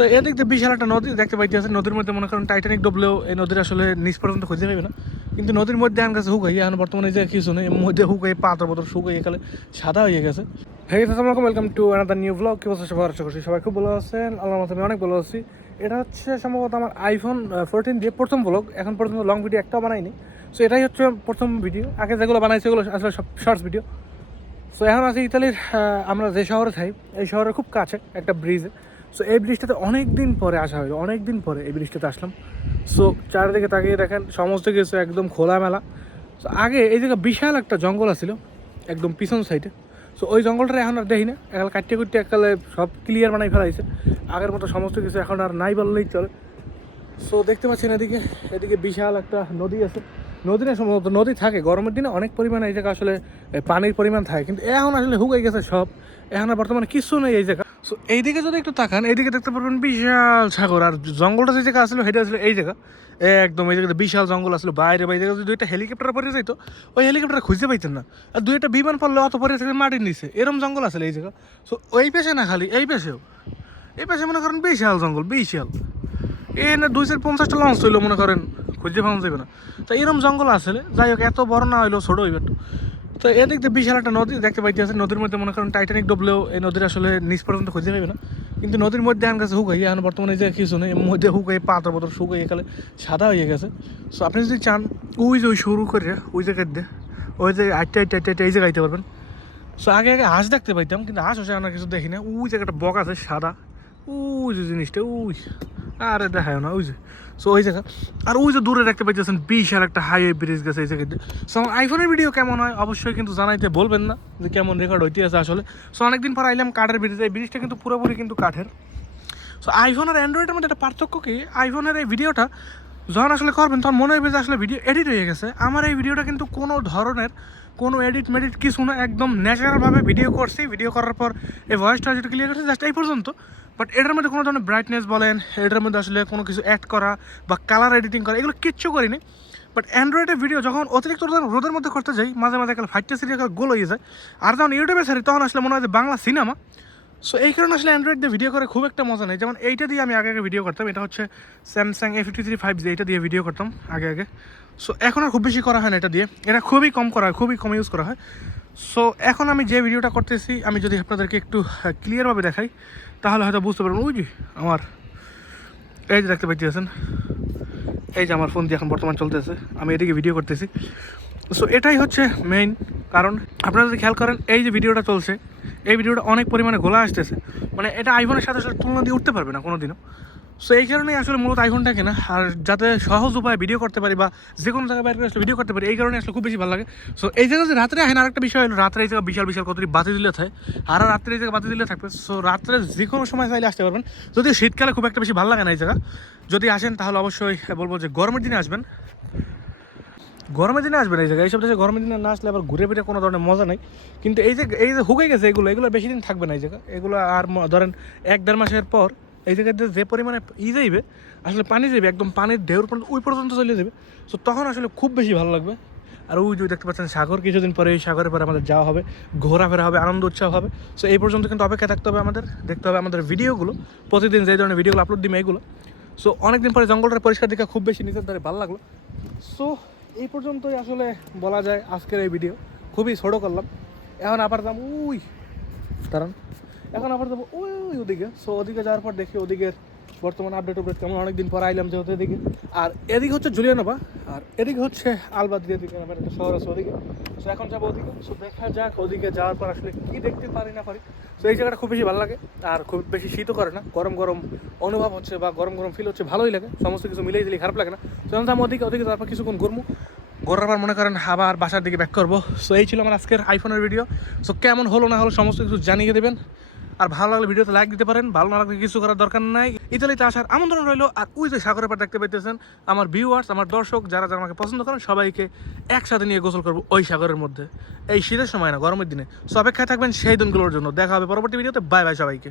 তো এদিক দিয়ে বিশাল একটা নদী দেখতে পাইতেছে নদীর মধ্যে মনে করেন টাইটানিক ডুবলেও এই নদীর আসলে নিচ পর্যন্ত খুঁজে পাবে না। কিন্তু নদীর মধ্যে আন গেছে হুকাই এখন বর্তমানে যে কিছু নেই, মধ্যে হুকাই পাতার বোতল শুকাই এখানে সাদা হয়ে গেছে। হ্যাঁ আসসালামু welcome to another new vlog কি বলছে সবাই আশা করছি সবাই খুব ভালো আছেন। আল্লাহ আমি অনেক ভালো আছি। এটা হচ্ছে সম্ভবত আমার আইফোন ফোরটিন দিয়ে প্রথম ব্লগ এখন পর্যন্ত লং ভিডিও একটাও বানাইনি। সো এটাই হচ্ছে প্রথম ভিডিও আগে যেগুলো বানাইছে ওগুলো আসলে সব শর্টস ভিডিও সো এখন আছে ইতালির আমরা যে শহরে থাকি এই শহরের খুব কাছে একটা ব্রিজে সো এই ব্রিজটাতে অনেক দিন পরে আসা হলো অনেক দিন পরে এই ব্রিজটাতে আসলাম। সো চারিদিকে তাকিয়ে দেখেন, সমস্ত কিছু একদম খোলামেলা। সো আগে এই জায়গায় বিশাল একটা জঙ্গল আছিল, একদম পিছন সাইডে সো ওই জঙ্গলটা এখন আর দেখি না, একাল কাটিয়ে কুটিয়ে একালে সব ক্লিয়ার বানাই ফেলাইছে আগের মতো সমস্ত কিছু এখন আর নাই বললেই চলে। সো দেখতে পাচ্ছেন এদিকে এদিকে বিশাল একটা নদী আছে। নদী না সম্ভবত নদী থাকে, গরমের দিনে অনেক পরিমাণে এই জায়গা আসলে পানির পরিমাণ থাকে। কিন্তু এখন আসলে হুকাই গেছে সব। এখন আর বর্তমানে কিছু নেই এই জায়গা। সো এইদিকে যদি একটু তাকান, এইদিকে দেখতে পারবেন বিশাল সাগর, আর জঙ্গলটা যে জায়গা আসলে সেটা আসলে এই জায়গা। একদম এই জায়গাতে বিশাল জঙ্গল আসলে, বাইরে বা এই জায়গায় যদি দুইটা হেলিকপ্টার পরে যাইতো, ওই হেলিকপ্টার খুঁজে পাইতেন না। আর দুইটা বিমান পড়লে অত পরে থেকে মাটির নিচে, এরম জঙ্গল আসলে এই জায়গা। সো ওই পেশে না খালি, এই পেশেও। এই পেশে মনে করেন বিশাল জঙ্গল, বিশাল। এ না দুই চার পঞ্চাশটা লঞ্চ হইল মনে করেন, খুঁজে পাওয়া যাবে না। তো এরকম জঙ্গল আসলে, যাই হোক, এত বড় না হইল ছোটো হইবে একটু। তো এদিক দিয়ে বিশাল একটা নদী দেখতে পাইতেছে নদীর মধ্যে মনে করেন টাইটানিক ডুবলেও এই নদীর আসলে নিচ পর্যন্ত খুঁজে পাবে না। কিন্তু নদীর মধ্যে আন গেছে হুকাই এখন বর্তমানে যে কিছু নেই মধ্যে হুকাই পাতার বোতল শুকাই এখানে সাদা হয়ে গেছে। সো আপনি যদি চান, ওই যে ওই শুরু করে, ওই জায়গায় দিয়ে, ওই যে আটটা আটটা আটটা এই জায়গায় পারবেন। সো আগে আগে হাঁস দেখতে পাইতাম, কিন্তু হাঁস হচ্ছে আমরা কিছু দেখি না ওই জায়গাটা বক আছে, সাদা। ওই যে জিনিসটা, ওই। আরে দেখায় না, ওই যে। সো ওই জায়গা। আর ওই যে দূরে দেখতে পাইতেছেন বিশাল একটা হাইওয়ে ব্রিজ গেছে এই জায়গাতে। সো আমার আইফোনের ভিডিও কেমন হয়? অবশ্যই কিন্তু জানাইতে বলবেন না যে কেমন রেকর্ড হইতে আছে আসলে। সো অনেকদিন পর আইলাম কাঠের ব্রিজ এই ব্রিজটা কিন্তু পুরোপুরি কিন্তু কাঠের। সো আইফোন আর অ্যান্ড্রয়েডের মধ্যে একটা পার্থক্য কি? আইফোনের এই ভিডিওটা যখন আসলে করবেন, তখন মনে হবে যে আসলে ভিডিও এডিট হয়ে গেছে। আমার এই ভিডিওটা কিন্তু কোনো ধরনের কোনো এডিট মেডিট কিছু না, একদম ন্যাচারালভাবে ভিডিও করছি। ভিডিও করার পর এই ভয়েসটা যেটা ক্লিয়ার হচ্ছে জাস্ট এই পর্যন্ত। বাট এটার মধ্যে কোনো ধরনের ব্রাইটনেস বলেন, এটার মধ্যে আসলে কোনো কিছু অ্যাড করা বা কালার এডিটিং করা, এগুলো কিচ্ছু করিনি। বাট অ্যান্ড্রয়েডের ভিডিও যখন অতিরিক্ত রোদের রোদের মধ্যে করতে যাই, মাঝে মাঝে কাল ফাইটটা সিরিয়াল গোল হয়ে যায়। আর যখন ইউটিউবে ছাড়ি, তখন আসলে মনে হয় যে বাংলা সিনেমা সো এই কারণে আসলে অ্যান্ড্রয়েড দিয়ে ভিডিও করে খুব একটা মজা নেই। যেমন এইটা দিয়ে আমি আগে আগে ভিডিও করতাম, এটা হচ্ছে Samsung A fifty three five G এটা দিয়ে ভিডিও করতাম আগে আগে। সো এখন আর খুব বেশি করা হয় না এটা দিয়ে। এটা খুবই কম করা হয়, খুবই কম ইউজ করা হয়। সো এখন আমি যে ভিডিওটা করতেছি, আমি যদি আপনাদেরকে একটু ক্লিয়ারভাবে দেখাই, তাহলে হয়তো বুঝতে পারবেন, ওই যে আমার এই যে দেখতে পাইতেছেন, এই যে আমার ফোন দিয়ে এখন বর্তমান চলতেছে। আমি এদিকে ভিডিও করতেছি। সো এটাই হচ্ছে মেইন কারণ। আপনারা যদি খেয়াল করেন, এই যে ভিডিওটা চলছে, এই ভিডিওটা অনেক পরিমাণে গোলা আসতেছে। মানে এটা আইফোনের সাথে সাথে তুলনা দিয়ে উঠতে পারবে না কোনো দিনও সো এই কারণেই আসলে মূলত আইফোনটা কেনা। আর যাতে সহজ উপায়ে ভিডিও করতে পারি বা যে কোনো জায়গায় বাইরে করে আসলে ভিডিও করতে পারি, এই কারণে আসলে খুব বেশি ভালো লাগে। সো এই জায়গায় যে রাত্রে আসেন, আরেকটা বিষয় হলো, রাত্রে এই জায়গায় বিশাল বিশাল কতটি বাতি দিলে থাকে। আর রাত্রে এই জায়গায় বাতি দিলে থাকবে। সো রাত্রে যে কোনো সময় চাইলে আসতে পারবেন। যদিও শীতকালে খুব একটা বেশি ভালো লাগে না এই জায়গা। যদি আসেন, তাহলে অবশ্যই বলব যে গরমের দিনে আসবেন। গরমের দিনে আসবে না এই জায়গায়। এইসব দেশে গরমের দিনে না আসলে আবার ঘুরে ফিরে কোনো ধরনের মজা নাই। কিন্তু এই যে এই যে হুকে গেছে এগুলো এগুলো বেশি দিন থাকবে না এই জায়গা এগুলো আর ধরেন এক দেড় মাসের পর এই জায়গাতে যে পরিমাণে ই যাইবে, আসলে পানি যাবে একদম পানির ঢেউর পর্যন্ত ওই পর্যন্ত চলে যাবে। তো তখন আসলে খুব বেশি ভালো লাগবে। আর ওই যে দেখতে পাচ্ছেন সাগর, কিছুদিন পরে এই সাগরের পরে আমাদের যাওয়া হবে, ঘোরাফেরা হবে, আনন্দ উৎসব হবে। সো এই পর্যন্ত কিন্তু অপেক্ষা থাকতে হবে আমাদের, দেখতে হবে আমাদের ভিডিওগুলো। প্রতিদিন যে ধরনের ভিডিওগুলো আপলোড দিবে এগুলো। সো অনেকদিন পরে জঙ্গলটা পরিষ্কার দেখে খুব বেশি নিজের দ্বারা ভালো লাগল। সো এই পর্যন্তই আসলে বলা যায় আজকের এই ভিডিও খুবই ছোটো করলাম। এখন আবার দাম উই কারণ এখন আবার দাম ওই ওদিকে। সো ওদিকে যাওয়ার পর দেখি, ওদিকের বর্তমান আপডেট আপডেট কেমন? অনেকদিন পর আইলাম যেহেতু এদিকে। আর এদিকে হচ্ছে জুলিয়ানোভা আর এদিকে হচ্ছে আলবাদ এদিকে আমার একটা শহর আছে ওদিকে। সো এখন যাব ওদিকে। সো দেখা যাক ওদিকে যাওয়ার পর আসলে কি দেখতে পারি না পারি। তো এই জায়গাটা খুব বেশি ভালো লাগে, আর খুব বেশি শীতও করে না। গরম গরম অনুভব হচ্ছে বা গরম গরম ফিল হচ্ছে, ভালোই লাগে। সমস্ত কিছু মিলিয়ে দিলে খারাপ লাগে না। তো আমি ওদিকে ওদিকে তারপর কিছুক্ষণ ঘুরবো। ঘোরার পর মনে করেন আবার বাসার দিকে ব্যাক করব। সো এই ছিল আমার আজকের আইফোনের ভিডিও সো কেমন হলো না হলো সমস্ত কিছু জানিয়ে দেবেন। আর ভালো লাগলে ভিডিওতে লাইক দিতে পারেন, ভালো না লাগলে কিছু করার দরকার নাই। ইতালিতে আসার আমন্ত্রণ রইল আর ওই যে সাগরের পার দেখতে পাইতেছেন, আমার ভিউয়ার্স আমার দর্শক যারা যারা আমাকে পছন্দ করেন, সবাইকে একসাথে নিয়ে গোসল করব ওই সাগরের মধ্যে। এই শীতের সময় না, গরমের দিনে। সো অপেক্ষায় থাকবেন সেই দিনগুলোর জন্য। দেখা হবে পরবর্তী ভিডিওতে। বাই বাই সবাইকে।